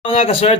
Mga ka-Sir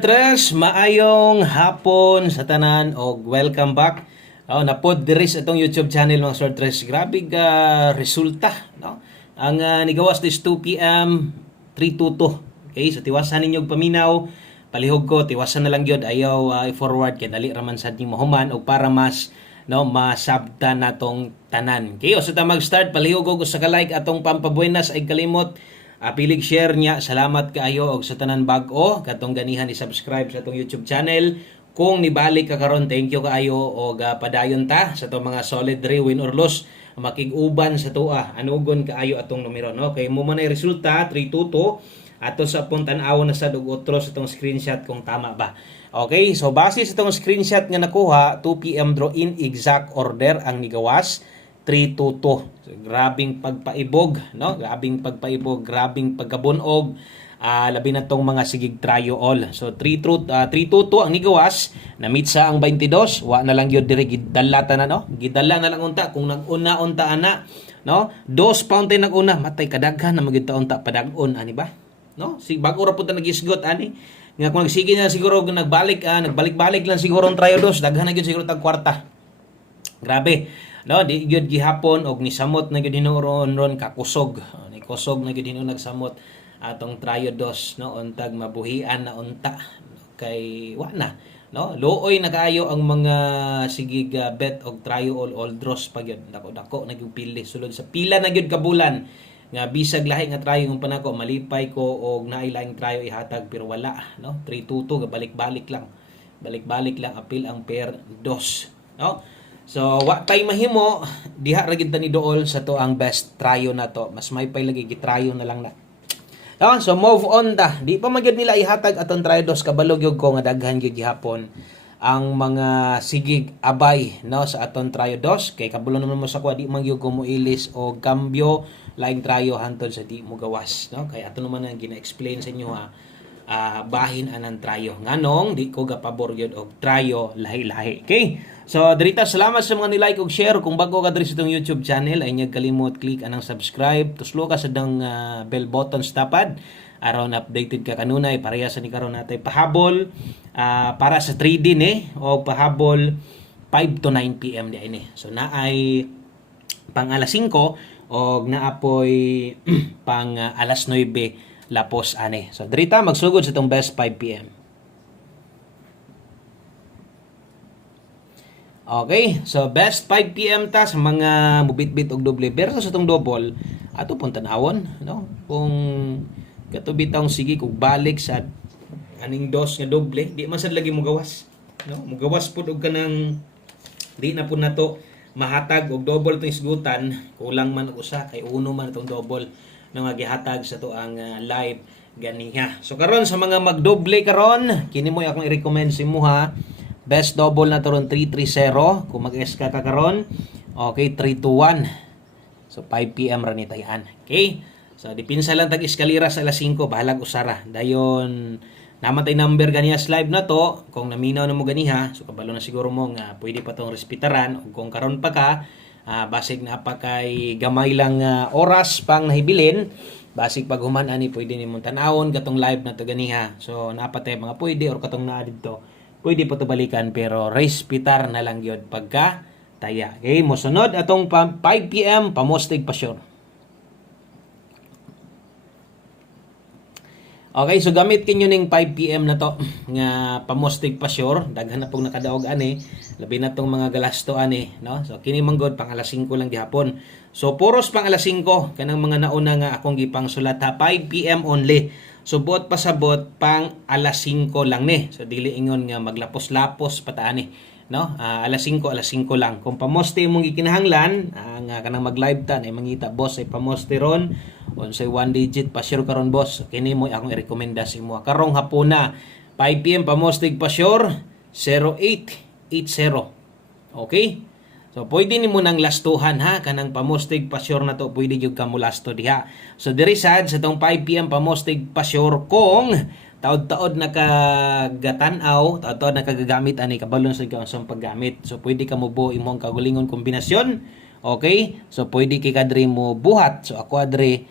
maayong hapon sa tanan o welcome back. Napod diris itong YouTube channel mga Sir Grabe ka resulta, no? Ang nigawas this 2 p.m. 322. Okay, so tiwasan ninyo paminaw. Palihog ko tiwasan na lang gyud ayaw i-forward kay dali raman sad ni mahuman o para mas masabta natong tanan. Okay, o sa ta mag-start palihog ko sa ka-like atong pampabuenas ay kalimot. Pilig share niya. Salamat kaayo og sa tanan bag-o katong ganihan i-subscribe sa atong YouTube channel. Kung nibalik ka karon, thank you kaayo og padayon ta sa atong mga solid win or loss makig-uban sa tuwa. Anugon kaayo atong numero, no? Kay mo man ay resulta 322 ato sa puntan-awon na sad og otro sa atong screenshot kung tama ba. Okay, so base sa itong screenshot nga nakuha, 2 p.m. draw in exact order ang nigawas, 322. So, grabing pagpaibog, no? Grabing pagpaibog, grabing pagkabunog. Labi na tong mga sigig tryo all. So 322 ang nigawas, na-meet sa ang 22, wa na lang gyud dire gidalata na, no? Gidala na lang unta kung nag-una unta ana, no? 2 pound tay nag-una, matay kadaghan na magita unta padag-on ani ba? No? Si bago ra pud ta nagisgot ani. Nga kung nagsige na siguro nagbalik-balik lang siguro ang tryo dos, daghan na gyud siguro tag kwarta. Grabe. No, di gyud gihapon og nisamot na gyud hinuron ron kakusog. Ni kusog na gyud hinu nagsamot atong tryo dos, no, untag mabuhian na unta kay wa na, no. Luoy na kaayo ang mga sigig bet og tryo all draws pa gyud. Dako na gyud pili sulod sa pila na gyud kabulan nga bisag lahi nga tryo ng panako malipay ko og naay laing tryo ihatag pero wala, no. 322 balik-balik lang. Balik-balik lang apil ang pair dos, no. So, wa tay mahimo diha ra gid ni dool sa to ang best tryo na to. Mas may pay lagi gitryo na lang na. So move on ta. Di pa magyud nila ihatag atong tryo dos kabalo gyud ko nga daghan gyud gihapon ang mga sigig abay, no, sa aton tryo dos kay kabalo naman mo sa ko di man gyud ko moilis o kambyo laing tryo hantod sa di mo gawas, no. Kay ato naman ang gina-explain sa inyo bahin anang tryo nganong di ko gapabor gyud og tryo lahi-lahi. Okay? So, dirita salamat sa mga ni-like ug share. Kung bago ka diri sa itong YouTube channel, ay niyag kalimot click anang subscribe. Tuslo ka sa dang bell button tapad. Aron updated ka kanunay pareha sa ni karon natay pahabol para sa 3D ni o pahabol 5 to 9 PM di ini. So naay pang alas 5 og naapoy pang alas 9 lapos ani. So dirita magsugod sa itong best 5 PM. Okay, so best 5 PM ta sa mga mubit-bit og doble. Pero sa itong double, ato pong tanawon, no? Kung katubitang sige kung balik sa aning dos nga doble, di man sad lagi mo gawas, no? Mugawas pud og kanang di na pud nato mahatag og double tong isgutan, kulang man og usa kay uno man itong double nga gihatag sa to ang live ganiha. So karon sa mga magdoble karon, kini mo akong i-recommend sa imo ha. Best double na to ron 330 kung mag-SK ka karon. Okay, 321. So 5 PM ra ni tayan. Okay? So dipinsa lang tag eskalera sa alas 5 bahalag usara. Dayon naman tay number ganihas live na to kung naminaw na mo ganiha. So kabalo na siguro mo nga pwede pa tong respetaran ug kung karon pa ka basig na pa kay gamay lang oras pang nahibilin. Basig pag human ani pwede nimong tan-awon katong live na to ganiha. So napatay mga pwede or katong naa didto. Pwede pa ito balikan pero respitar na lang yun pagka taya. Okay, mosunod atong 5 PM pamostig pa sure. Okay, so gamit kinyo ning 5 PM na to nga pamostig pa sure. Daghan na pong nakadaog ani. Labi na tong mga galasto ani, no? So kini manggod pang alas 5 lang gihapon. So puros pang alas 5 kanang mga nauna nga akong gipang sulat ha 5 PM only. So buot pasabot pang alas 5 lang ni. So dili ingon nga maglapos-lapos pataani, no? Alas 5 lang. Kung pamoste mong gikinahanglan, nga kanang mag-live ta ay mangita boss ay pamoste ron unsay 1 digit pa sure karon boss. Kini mo akong i-rekomenda sa imo. Karong hapuna 5 PM pamostig pa sure 0880. Okay? So pwede nimo nang lastuhan ha kanang pamostig pa sure na to pwede gyud ka mo lasto diha. So diri sad sa tong 5 PM pamostig pa sure kung taod-taod nakagatan-aw, taod-taod nakagagamit ani kabalon sa unsang paggamit. So pwede ka mo buo imong kagulingon kombinasyon. Okay? So pwede kay kadri mo buhat. So ako adre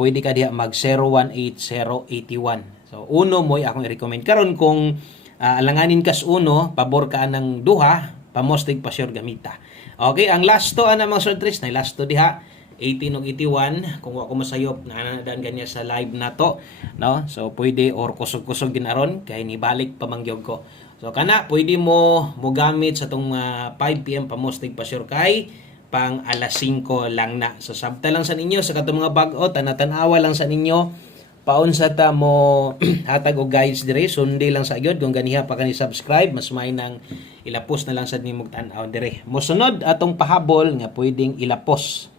pwede ka diha mag 018081. So uno mo'y akong i-recommend. Karon kung alanganin kas uno, pabor ka ng duha, pamostig pa sure gamita. Okay, ang last to ana mga sortres na last to diha 18 ug 81 kung ako masayop na daan kanya sa live na to, no? So pwede or kusog-kusog din aron kay nibalik pamangyog ko. So kana pwede mo gamit sa tong 5 PM pamostig pa sure kay pang alas 5 lang na. So sabta lang sa ninyo sa katong mga bag-o tanatan-awa lang sa ninyo paunsa ta mo hatag og guides dire sundi lang sa gyud kung ganiha pa kani subscribe mas may nang ilapos na lang sa nimong tan-aw dire. Mosunod atong pahabol nga pwedeng ilapos.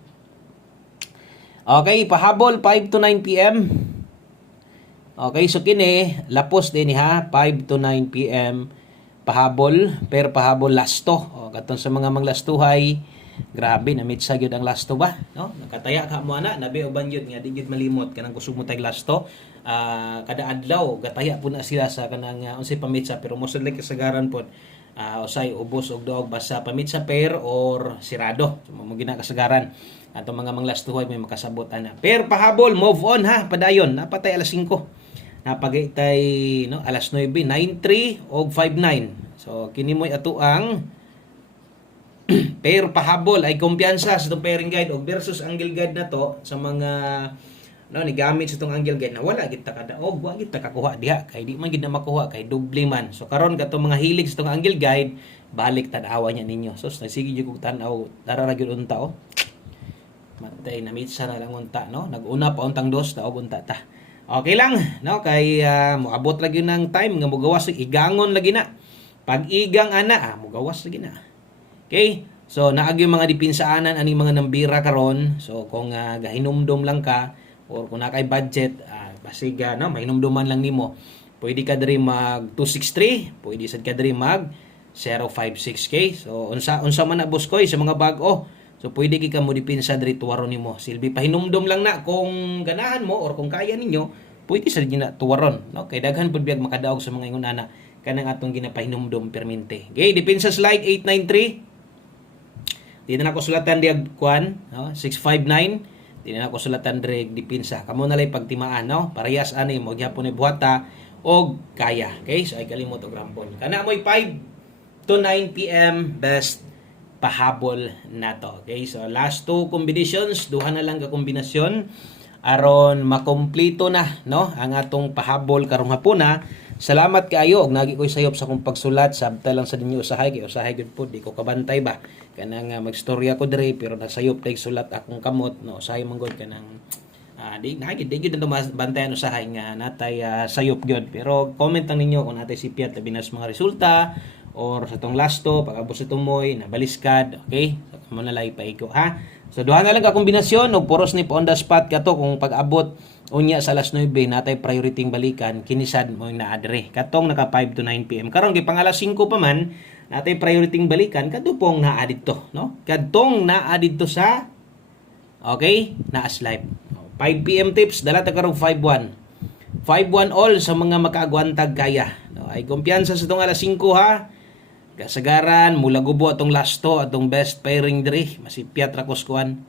Okay, pahabol 5 to 9 PM. Okay, so kini lapos din ha 5 to 9 PM pahabol per pahabol lasto. O katon sa mga manglastuhay grabe na mitsa gyud ang lasto ba, no? Nakataya ka mo ana nabi uban gyud nga di gyud malimot kanang kusog mo tag lasto. Kada adlaw gataya po na sila sa kanang unsay pamitsa pero mostly kasagaran pod usay ubos og duog basta pamitsa per or sirado. So mo gina kasagaran ato mga manglastuhay may makasabot ana. Per pahabol move on ha padayon napatay alas 5. Napagaytay no alas 9 93 og 59. So kini moy ato ang pair pahabol ay kumpiyansa sa itong pairing guide o versus angle guide na to sa mga no ni gamit sa itong angle guide na wala kita kadaog wa kita kakuha diha kay di man gid na makuha kay doble man. So karon katong mga hilig sa itong angle guide balik tan-awa niya ninyo. So sige jud kog tan-aw dara ra gyud unta matay na mitsa na lang unta no nag-una pa untang dos daog unta ta. Okay lang no kay moabot lagi ng time nga mogawas igangon lagi na. Pag igang ana mogawas lagi na. Okay? So naagi mga dipinsaanan ani mga nambira karon. So kung gahinumdom lang ka or kung nakay budget, basiga no, mahinumduman lang nimo. Pwede ka diri mag 263, pwede sad ka diri mag 056k. So unsa man na boss koy sa mga bag-o. So pwede ka mo dipinsa diri tuwaron nimo. Silbi pahinumdom lang na kung ganahan mo or kung kaya ninyo, pwede sad gina tuwaron, no? Kay daghan pud biag makadaog sa mga ingon ana kanang atong ginapahinumdom permente. Okay, dipinsa slide 893. Di na ako sulatan diag kuan, no? 659. Di na ako sulatan direk dipinsa. Kamo na lay pagtimaan, no? Parehas ani mo gyapon ni buhata og kaya. Okay? So ay kalimot og rampon. Kana moy 5 to 9 PM best pahabol na to. Okay? So last two combinations, duha na lang ka kombinasyon aron makompleto na, no? Ang atong pahabol karong hapuna. Salamat kaayo og nagi koy sayop sa akong pagsulat sabta lang sa ninyo usahay kay usahay gyud pud di ko kabantay ba kanang magstorya ko dire pero nasayop tay sulat akong kamot no usahay man gud kanang di gyud na bantayan usahay nga natay sayop gyud pero comment lang ninyo kung natay sipiat labi na sa mga resulta or sa tong lasto pag-abot sa tumoy nabaliskad okay so kamo na lay paiko ha. So duha na lang ka kombinasyon og puros ni on the spot kato kung pag-abot unya sa alas 9 natay priority balikan kinisad mo na adre katong naka 5 to 9 PM karon gipang alas 5 pa man natay priority balikan kadtong naa didto no kadtong naa didto sa okay naas live 5 PM tips dala ta karong 51 all sa mga makaagwantag kaya no ay kumpiyansa sa tong alas 5 ha kasagaran mula gubo atong lasto atong best pairing diri masipyat ra kuskuan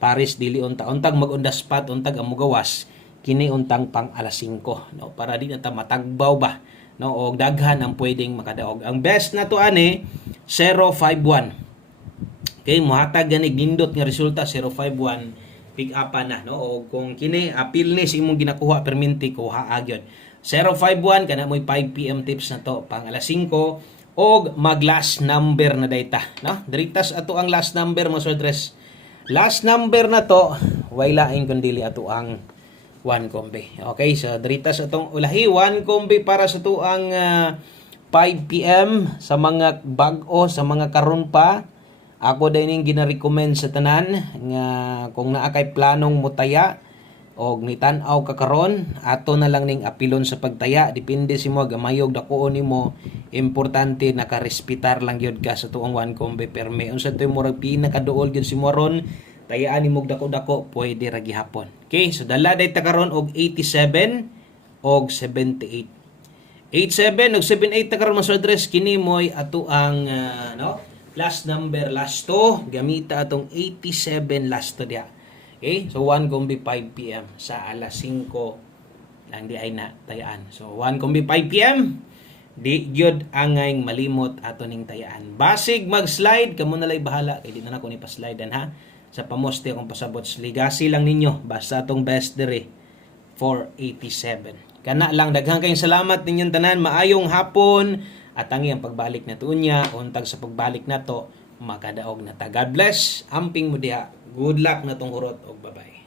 Paris dili unta-untag mag on the spot untag ang mugawas kini untang pang alas 5 no para di na ta matagbaw ba no og daghan ang pwedeng makadaog ang best na to ani 051 okay mohatag gani nindot nga resulta 051 pick up na no og kung kini apil ni sa imong ginakuha perminti kuha agyon 051 kana moy 5 PM tips na to pang alas 5 og mag last number na dayta no direktas ato ang last number mo so address last number na to way laing kundi ato ang 1 kombe okay so direktas atong ulahi 1 kombe para sa to ang 5 PM sa mga bag-o sa mga karon pa ako dining gina-recommend sa tanan nga kung naa kay planong mutaya og nitan-aw ka karon ato na lang ning apilon sa pagtaya depende si mo gamayog dakuon nimo importante nakarespetar lang gyud ka sa tuong 1 kombe perme unsa toy murag pinakaduol gyud si moron tayaan nimo dako-dako pwede ra gihapon okay so dala day ta karon og 87 og 78 87 og 78 ta karon mas address kini moy ato ang no last number last to gamita atong 87 last to dia. Okay? So 1 kombi 5 PM sa alas 5 lang di ay natayaan. So 1 5 PM di gyud angay malimot ato ning tayaan. Basig mag-slide kamo na lay bahala kay di na nako ni pa-slidean ha. Sa pamoste akong pasabot ligasi lang ninyo basta atong best dire 487. Kana lang daghang kayong salamat ninyong tanan. Maayong hapon at ang iyang pagbalik na tunya untag sa pagbalik nato makadaog na ta. God bless. Amping mo diha. Good luck na tong hurot og bye-bye.